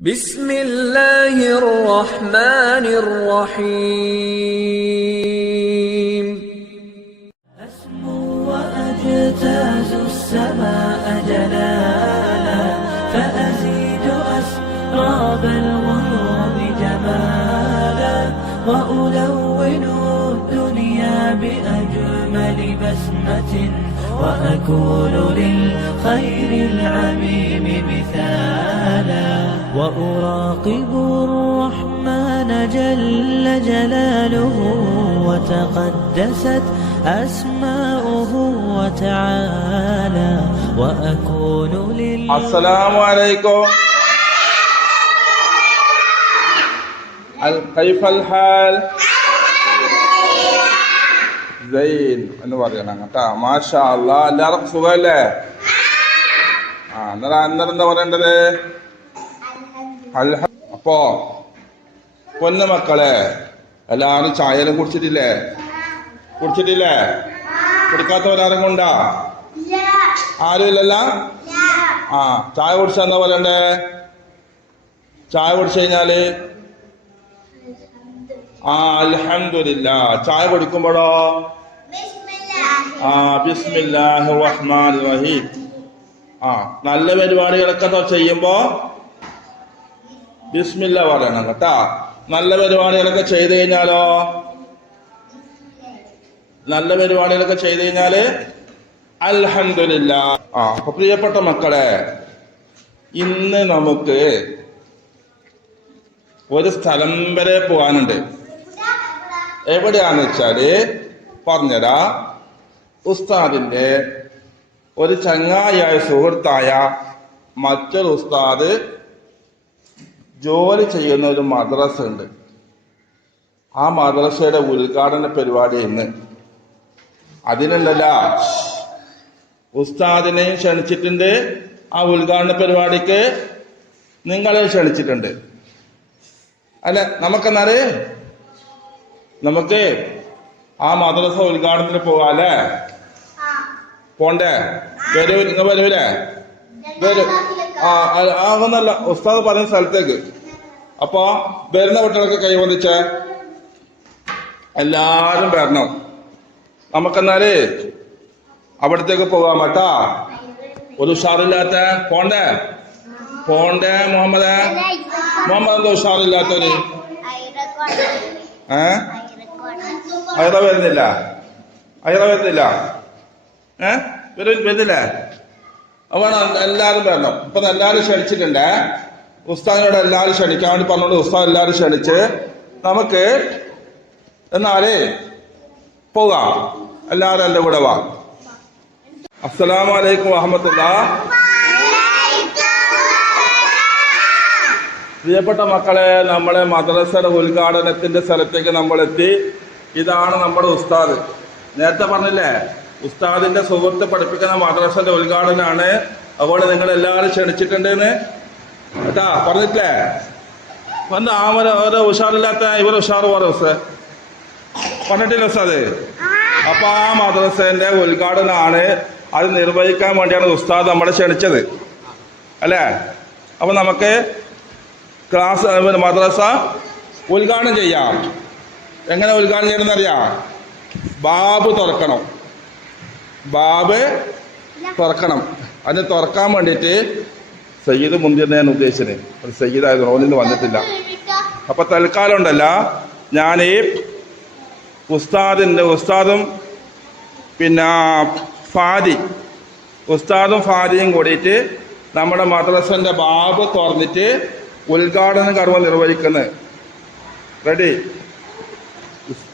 بسم الله الرحمن الرحيم أسمو وأجتاز السماء جلالا فأزيد أسراب الغيوم جمالا وألون الدنيا بأجمل بسمة وأكون للخير العميم مثالا وأراقب الرحمن جل جلاله وتقدست أسماؤه وتعالى وأكون السلام عليكم كيف الحال زين എന്ന് പറയണം കേട്ടോ മാഷാ അല്ലാഹ് എല്ലാവർക്കും സുഖമല്ലേ അന്നേരം എന്താ പറയേണ്ടത് അപ്പോ പൊന്നു മക്കളെ എല്ലാവരും ചായയെല്ലാം കുടിച്ചിട്ടില്ലേ കുടിക്കാത്തവരാരും കൊണ്ടാ ആരും ഇല്ലല്ലോ ചായ കുടിച്ചാ എന്താ പറയണ്ടേ ചായ കുടിച്ചു കഴിഞ്ഞാല് അൽഹംദുലില്ലാ ചായ കുടിക്കുമ്പോഴോ ബിസ്മില്ലാഹിർ റഹ്മാനിർ റഹീം നല്ല പരിപാടികളൊക്കെ ചെയ്യുമ്പോ ബിസ്മില്ല പറയണം കേട്ടാ നല്ല പരിപാടികളൊക്കെ ചെയ്തു കഴിഞ്ഞാല് അൽഹംദുലില്ലാ അപ്പൊ പ്രിയപ്പെട്ട മക്കളെ ഇന്ന് നമുക്ക് ഒരു സ്ഥലം വരെ പോകാനുണ്ട്. എവിടെയാന്ന് വെച്ചാല് പറഞ്ഞതാ ഉസ്താദിന്റെ ഒരു ചങ്ങായിയായ സുഹൃത്തായ മറ്റൊരു ഉസ്താദ് ജോലി ചെയ്യുന്ന ഒരു മദ്രസ ഉണ്ട്. ആ മദ്രസയുടെ ഉദ്ഘാടന പരിപാടി ഇന്ന്. അതിനുണ്ടല്ല ഉസ്താദിനെയും ക്ഷണിച്ചിട്ടുണ്ട്, ആ ഉദ്ഘാടന പരിപാടിക്ക് നിങ്ങളെ ക്ഷണിച്ചിട്ടുണ്ട്. അല്ല നമുക്ക് ആ മദ്രസ ഉദ്ഘാടനത്തിന് പോവാല്ലേ? പോണ്ടേ? നിങ്ങൾ വരൂലേ? വരും. ആകുന്നല്ല ഉസ്താദ് പറയുന്ന സ്ഥലത്തേക്ക്. അപ്പൊ വരുന്ന കുട്ടികളൊക്കെ കൈവന്നിച്ചേ എല്ലാരും വരണം. നമുക്കെന്നാല് അവിടത്തേക്ക് പോകാൻ പറ്റാ. ഒരു ഉഷാറില്ലാത്ത പോണ്ടേ മുഹമ്മദ് എന്താ ഉഷാറില്ലാത്തൊരു അയറ വരുന്നില്ല വരുന്നില്ലേ? അതാണ് എല്ലാരും വരണം. ഇപ്പൊ എല്ലാരും ക്ഷണിച്ചിട്ടുണ്ടേ. ഉസ്താദിനോട് എല്ലാരും ക്ഷണിക്കാൻ വേണ്ടി പറഞ്ഞോണ്ട് ഉസ്താദ് എല്ലാരും ക്ഷണിച്ച് നമുക്ക് എന്നാലേ പോകാം. എല്ലാരും എന്റെ കൂടെ വാ. അസ്സലാമു അലൈക്കും വറഹ്മത്തുള്ളാഹി. പ്രിയപ്പെട്ട മക്കളെ, നമ്മളെ മദ്രസയുടെ ഉദ്ഘാടനത്തിന്റെ സ്ഥലത്തേക്ക് നമ്മൾ എത്തി. ഇതാണ് നമ്മുടെ ഉസ്താദ്. നേരത്തെ പറഞ്ഞില്ലേ ഉസ്താദിന്റെ സുഹൃത്ത് പഠിപ്പിക്കുന്ന മദ്രസന്റെ ഉദ്ഘാടനമാണ്. അതുപോലെ നിങ്ങൾ എല്ലാവരും ക്ഷണിച്ചിട്ടുണ്ടെന്ന് കേട്ടാ പറഞ്ഞിട്ടില്ലേ? വന്ന് ഓരോ ഉഷാറില്ലാത്ത ഇവർ ഉഷാറ് പോലെ പറഞ്ഞിട്ടില്ല ഉസ്താദ്. അപ്പൊ ആ മദ്രസന്റെ ഉദ്ഘാടനമാണ്. അത് നിർവഹിക്കാൻ വേണ്ടിയാണ് ഉസ്താദ് നമ്മളെ ക്ഷണിച്ചത് അല്ലേ? അപ്പൊ നമുക്ക് ക്ലാസ് മദ്രസ ഉദ്ഘാടനം ചെയ്യാം. എങ്ങനെ ഉദ്ഘാടനം ചെയ്യണമെന്നറിയാം? ബാബ് തുറക്കണം. അതിന് തുറക്കാൻ വേണ്ടിയിട്ട് സയ്യിദ് മുന്തിരിനെ ഞാൻ ഉദ്ദേശിച്ചത്. ഒരു സയ്യിദ് ആയിരുന്നു, ഓനിന്ന് വന്നിട്ടില്ല. അപ്പൊ തൽക്കാലം ഉണ്ടല്ല, ഞാൻ ഈ ഉസ്താദും പിന്നെ ഉസ്താദും ഫാദിയും കൂടിയിട്ട് നമ്മുടെ മദ്രസന്റെ ബാബ് തുറന്നിട്ട് ഉദ്ഘാടന കർമ്മം നിർവഹിക്കുന്നത്. റെഡി?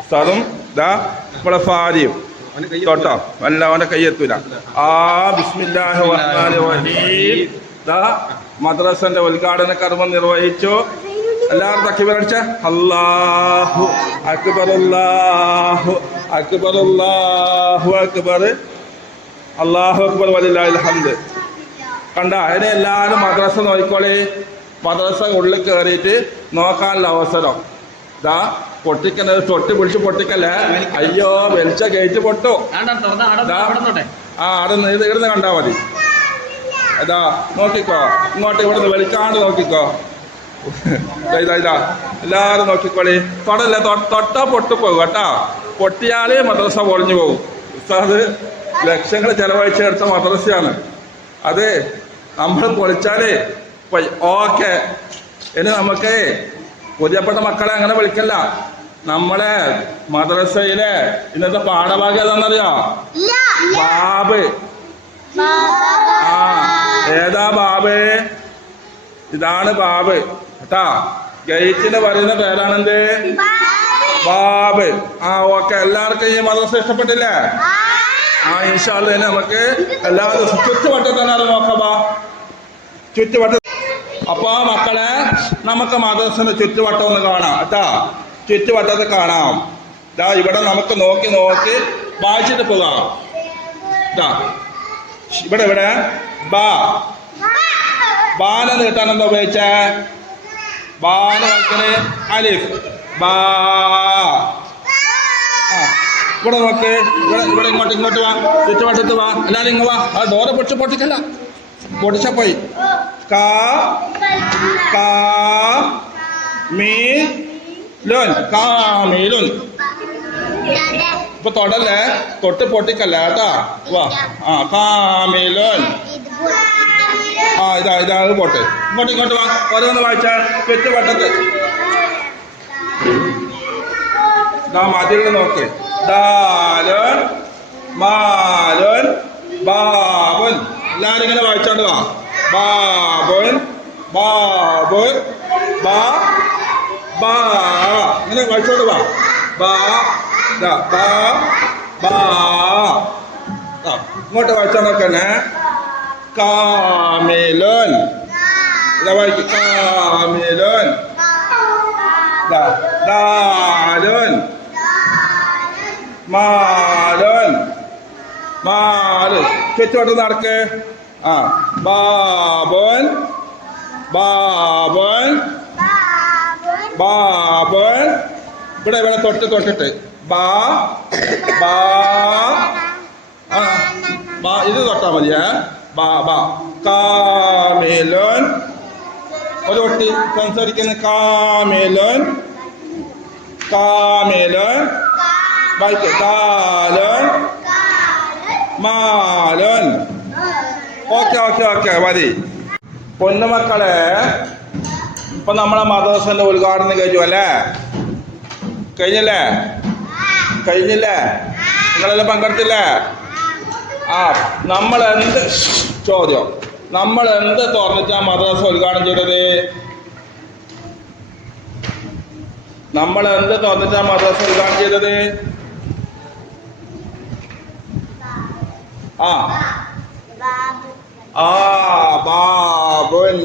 ഉസ്താദും നമ്മുടെ ഫാദിയും തൊട്ടോ അല്ല, അവന്റെ കയ്യെത്തൂല. ബിസ്മില്ലാഹിർ റഹ്മാനിർ റഹീം. മദ്രസന്റെ ഉദ്ഘാടന കർമ്മം നിർവഹിച്ചു. എല്ലാവരും തക്ബീർ അടിച്ച അല്ലാഹു അക്ബർ അല്ലാഹു അക്ബർ അല്ലാഹു അക്ബർ അല്ലാഹു അക്ബർ വലില്ലാഹിൽ ഹംദ്. കണ്ട? അതിനെ എല്ലാവരും മദ്രസ നോക്കിക്കോളേ. മദ്രസ ഉള്ളിൽ കയറിയിട്ട് നോക്കാനുള്ള അവസരം. പൊട്ടിക്കുന്നത് തൊട്ടി പിടിച്ച് പൊട്ടിക്കല്ലേ. അയ്യോ വലിച്ച ഗേറ്റ് പൊട്ടു. അവിടെ ഇവിടുന്ന് കണ്ടാ മതി. നോക്കിക്കോ, ഇങ്ങോട്ട് ഇവിടുന്ന് വലിക്കാണ്ട് നോക്കിക്കോ. ഇതാ എല്ലാവരും നോക്കിക്കോളി. തൊടല്ല, തൊട്ടാ പൊട്ടിപ്പോകും കേട്ടാ. പൊട്ടിയാലേ മദ്രസ പൊളിഞ്ഞു പോകും. ഉസ്താദ് ലക്ഷങ്ങൾ ചെലവഴിച്ചെടുത്ത മദ്രസയാണ് അത്. നമ്മൾ പൊളിച്ചാലേ ഓക്കെ. ഇനി നമുക്ക് പുതിയപ്പെട്ട മക്കളെ അങ്ങനെ വിളിക്കല്ല. നമ്മളെ മദ്രസയിലെ ഇന്നത്തെ പാഠഭാഗ്യം ഏതാണെന്നറിയോ? ബാബ്. ആ ഏതാ ബാബ്? ഇതാണ് ബാബ് കേട്ടാ. ഗേറ്റിന് പറയുന്ന പേരാണെന്ത്? ബാബ്. ആ ഓക്കെ. എല്ലാവർക്കും ഈ മദ്രസ ഇഷ്ടപ്പെട്ടില്ലേ? ആ ഇൻഷാ അല്ലാഹ് ഇനി നമുക്ക് എല്ലാ ദിവസവും ചുറ്റുവട്ടത്തന്നെ അത് നോക്കാ. ചുറ്റുവട്ട അപ്പൊ മക്കളെ നമുക്ക് മദ്രസന്റെ ചുറ്റുവട്ടം ഒന്ന് കാണാം കേട്ടാ. ചുറ്റുവട്ടത്ത് കാണാം. ഇതാ ഇവിടെ നമുക്ക് നോക്കി നോക്കി വായിച്ചിട്ട് പോകാം. ഇവിടെ ഇവിടെ ബാ. ബാന നീട്ടാൻ എന്താ ഉപയോഗിച്ച? ബാന വായിക്കണേ അലിഫ്. ബാ. ആ ഇവിടെ നോക്ക്. ഇവിടെ ഇങ്ങോട്ട് വാ. ചുറ്റുവട്ടത്ത് വാ. എല്ലാരും ഇങ്ങ് വാ. ആ ഡോറ് പൊട്ടിക്കല്ല. പൊടിച്ച പോയി. കാ കാ മീ ലോൻ. കാമീലുൻ. ഇപ്പൊ തൊടല്ലേ, തൊട്ട് പൊട്ടിക്കല്ല കേട്ടാ. വാ. ആ കാമീലുൻ. ആ ഇതാ പോട്ടെ. ഇങ്ങോട്ട് വാ. ഓരോന്ന് വായിച്ചാൽ ചുറ്റുവട്ടത്ത് മതിൽ നോക്ക്. ദാലുൻ മാലുൻ ബാബുൻ. എല്ലാരും ഇങ്ങനെ വായിച്ചോണ്ട് വാ. ബാബുൻ ബാബുൻ ബാ ബാ. ഇങ്ങനെ വായിച്ചോണ്ട് വാ. ബാ ബാ ബാ. ഇങ്ങോട്ട് വായിച്ചോണ്ടൊക്കെ കാമിലുൻ. ഇതാ വായിക്കും. കാമിലുൻ. ദാലുൻ മാലുൻ. മാല്. ചുറ്റുവട്ടം നടക്ക്. ആ ബാബുൻ ബാബുൻ ബാബുൻ. ഇവിടെ തൊട്ടിട്ട് ബാ ബാ. ആ ബാ ഇത് തൊട്ടാ മതിയേ. ബാ ബാ. കാമിലുൻ. ഒരു കുട്ടി സംസാരിക്കുന്ന കാമിലുൻ കാമിലുൻ. വായിക്ക്. ദാലുൻ മാലുൻ. ഓക്കെ മതി. പൊന്നുമക്കളെ ഇപ്പൊ നമ്മളെ മദ്രസന്റെ ഉദ്ഘാടനം കഴിഞ്ഞു അല്ലേ? കഴിഞ്ഞില്ലേ? നിങ്ങളെല്ലാം പങ്കെടുത്തില്ലേ? ആ നമ്മൾ എന്ത് ചോദ്യം, നമ്മൾ എന്ത് തുറന്നിട്ടാ മദ്രസ ഉദ്ഘാടനം ചെയ്തത്? നമ്മൾ എന്ത് തുറന്നിട്ടാ മദ്രസ ഉദ്ഘാടനം ചെയ്തത്? ബാബുൻ.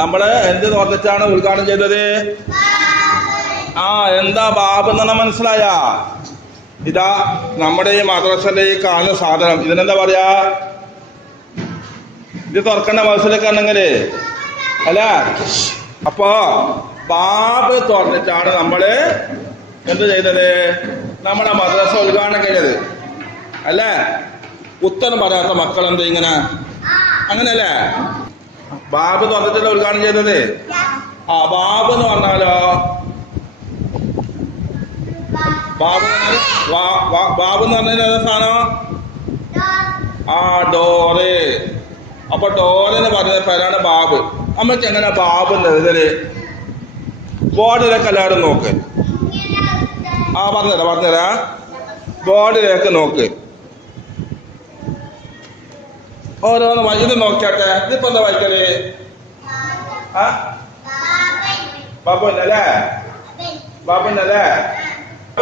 നമ്മള് എന്ത് തുറന്നിട്ടാണ് ഉദ്ഘാടനം ചെയ്തത്? എന്താ ബാബ് എന്ന് പറഞ്ഞാൽ മനസ്സിലായ? ഇതാ നമ്മുടെ ഈ മദ്രസയിലെ ഈ കാണുന്ന സാധനം, ഇതിനെന്താ പറയാ? ഇത് തുറക്കേണ്ട മദ്രസയിലേക്ക് ആണെങ്കില് അല്ല. അപ്പോ ബാബ് തുറന്നിട്ടാണ് നമ്മള് എന്ത് ചെയ്തത്? നമ്മുടെ മദ്രസ ഉദ്ഘാടനം കഴിഞ്ഞത് അല്ലേ? ഉത്തരം പറയാത്ത മക്കൾ എന്ത് ഇങ്ങനെ? അങ്ങനെയല്ലേ? ബാബ് തുറന്നിട്ടല്ലേ ഉദ്ഘാടനം ചെയ്തത്? ബാബ് എന്ന് പറഞ്ഞാലോ, ബാബ് എന്ന് പറഞ്ഞാൽ ഏതാ സാധനം? ഡോറ്. അപ്പൊ ഡോറിന് പറഞ്ഞ പേരാണ് ബാബ്. നമുക്ക് എങ്ങനെ ബാബ് എഴുതല്? ബോർഡിലേക്ക് എല്ലാവരും നോക്ക്. പറഞ്ഞുതരാ. ബോർഡിലേക്ക് നോക്ക്. ഓരോന്ന് ഇത് നോക്കിയാട്ടെ. ഇതിപ്പോ എന്താ വായിക്കല്? ബാബുന്നല്ലേ?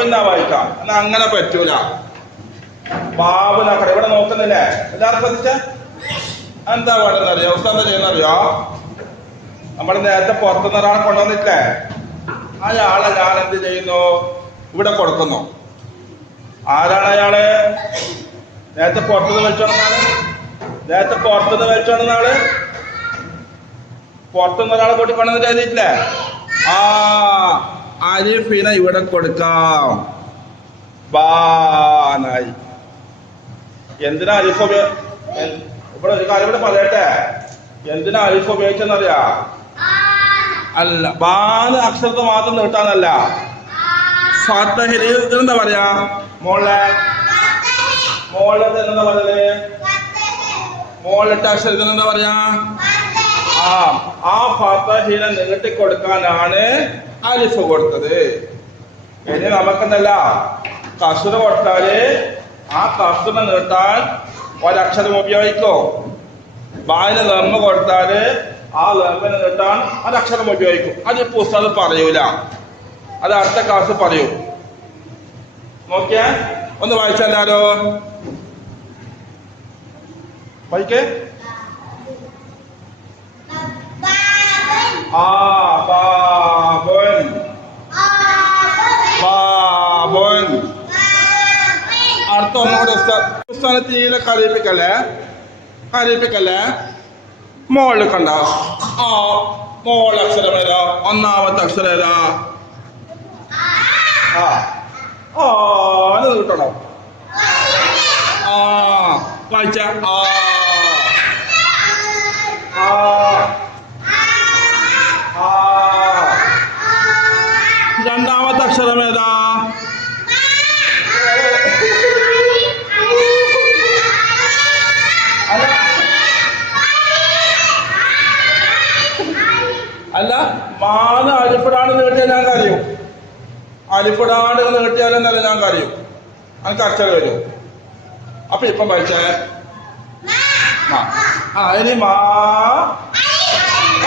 എന്നാ വായിക്കാം. എന്നാ അങ്ങനെ പറ്റൂല. ബാബു നോക്കട്ടെ. ഇവിടെ നോക്കുന്നില്ലേ? എല്ലാവരും ശ്രദ്ധിച്ചേ. എന്താ വേണമെന്നറിയോ? എന്താ ചെയ്യുന്നറിയോ? നമ്മൾ നേരത്തെ പുറത്തുനിന്ന് ഒരാളെ കൊണ്ടുവന്നിട്ടില്ലേ? അയാളെ ഞാൻ എന്ത് ചെയ്യുന്നു? ഇവിടെ കൊടുക്കുന്നു. ആരാണ് അയാള്? നേരത്തെ പുറത്തുനിന്ന് വലിച്ചോണെന്നാണ്. പുറത്തുനിന്ന് ഒരാളെ കൂട്ടിക്കൊണ്ടെന്നിട്ട് എഴുതിയിട്ടില്ലേ? അരിഫിനെ ഇവിടെ കൊടുക്കാം. ബാനായി. എന്തിനാ അരിഫ് ഇവിടെ ഒരു കാര്യം ഇവിടെ പറയട്ടെ. എന്തിനാ അരിഫ് ഉപയോഗിച്ചെന്നറിയാ? അല്ല, ബാന്ന് അക്ഷരത്തെ മാത്രം നീട്ടാനല്ല. ഫാത്തിഹയിൽ എന്താ പറയാ മോളെ? മോളത്തെ എന്താ പറയല്? മോളിട്ട അക്ഷരത്തിന് എന്താ പറയാ? ആ ഫാത്തിഹയെ നീട്ടി കൊടുക്കാനാണ് അലിഫ് കൊടുത്തത്. ഇനി നമുക്കെന്തല്ല കസുര കൊടുത്താല് ആ കസുര നീട്ടാൻ ഒരക്ഷരം ഉപയോഗിക്കോ? ബായിന് ലെമ്മ കൊടുത്താല് ആ ലെമ്മിന് നീട്ടാൻ ഒരക്ഷരം ഉപയോഗിക്കും. അതിപ്പോ ഉസ്താദ് പറയൂല, അത് അടുത്ത ക്ലാസ് പറയൂ. നോക്കിയേ, ഒന്ന് വായിച്ചാലോ? വായിക്കേ. ബാബുൻ ബാബുൻ. അടുത്ത ഒന്നുകൂടെ ഉസ്താദ് തീരെ കരയിപ്പിക്കല്ലേ. മോള് കണ്ട മോൾ അക്ഷരം ഏതാ? ഒന്നാമത്തെ അക്ഷരം ഏതാ? അത് കിട്ടണം. വായിച്ച രണ്ടാമത്തെ അക്ഷരം ഏതാ? അല്ല, മാന് അരിപ്പടാണ് നീട്ടിയാൽ ഞാൻ കരയും. അരിപ്പടാണ്ട് നീട്ടിയാലെന്നല്ല ഞാൻ കരയും. എനിക്ക് അക്ഷരം വരും. അപ്പൊ ഇപ്പം പഠിച്ചേ ഇനി മാ.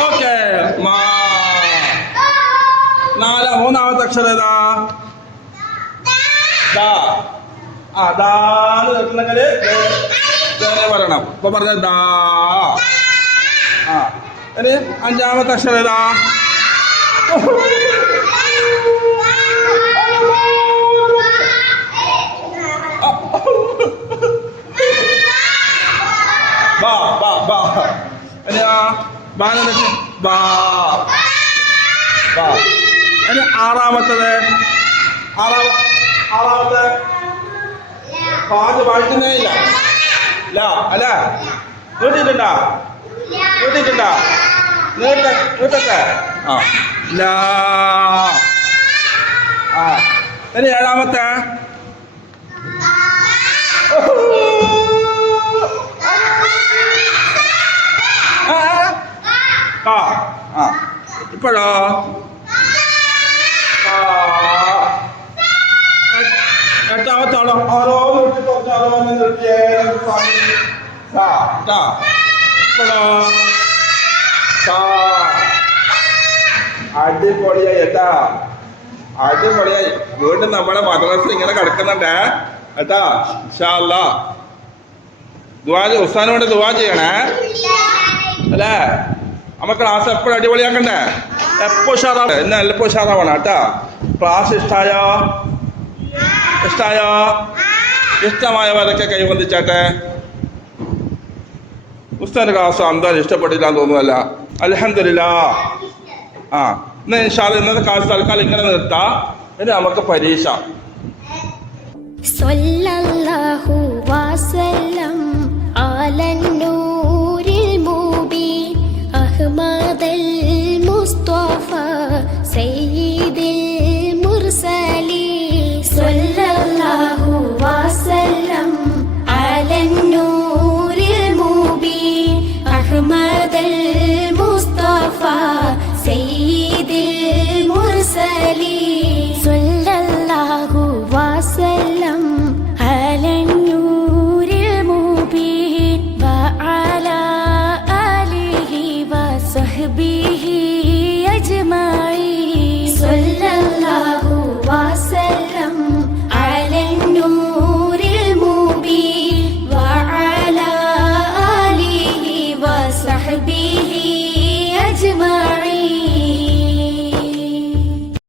ഓക്കെ, മാ. മൂന്നാമത്തെ അക്ഷരം ഏതാ? ദാന്ന് കേട്ടിട്ടുണ്ടെങ്കിൽ പറയണം. ഇപ്പൊ പറഞ്ഞ ദാ. ഇനി അഞ്ചാമത്തെ അക്ഷരം ഏതാ? ഇനി ആറാമത്തത് പാട്ട് വായിക്കുന്നേ ഇല്ല. അല്ല, നീട്ടിട്ടുണ്ടാ? നീട്ടട്ടെ. ഇനി ഏഴാമത്തെ ഇപ്പോഴോ? എട്ടാമത്താണോ? ഇപ്പോഴോ? അടിപൊളിയായി ഏട്ടാ, അടിപൊളിയായി. വീണ്ടും നമ്മളെ മദ്രസ ഇങ്ങനെ കിടക്കുന്നുണ്ട് ഏട്ടാ. ഇൻഷാ അല്ലാഹ് ഉസ്താദിനോട് ദുആ ചെയ്യണേ അല്ലേ? നമുക്ക് ക്ലാസ് എപ്പോഴും അടിപൊളിയാക്കണ്ടേ? എപ്പോ ഉഷാറാവണം. എന്നെ എല്ലപ്പോ ഉഷാറാവണം കേട്ടാ. ക്ലാസ് ഇഷ്ടായോ? ഇഷ്ടമായവരൊക്കെ കൈവന്തിച്ചാട്ടെ. ഉസ്താദിന്റെ ക്ലാസ് എന്തായാലും ഇഷ്ടപ്പെട്ടില്ലാന്ന് തോന്നുന്നല്ല. അൽഹംദുലില്ലാഹ്. എന്നാ ഇൻഷാ അല്ലാഹ് ഇന്നത്തെ ക്ലാസ് തൽക്കാലം ഇങ്ങനെ നിർത്താം. ഇനി നമുക്ക് പരീക്ഷ. സല്ലല്ലാഹു വസല്ലം അലൻ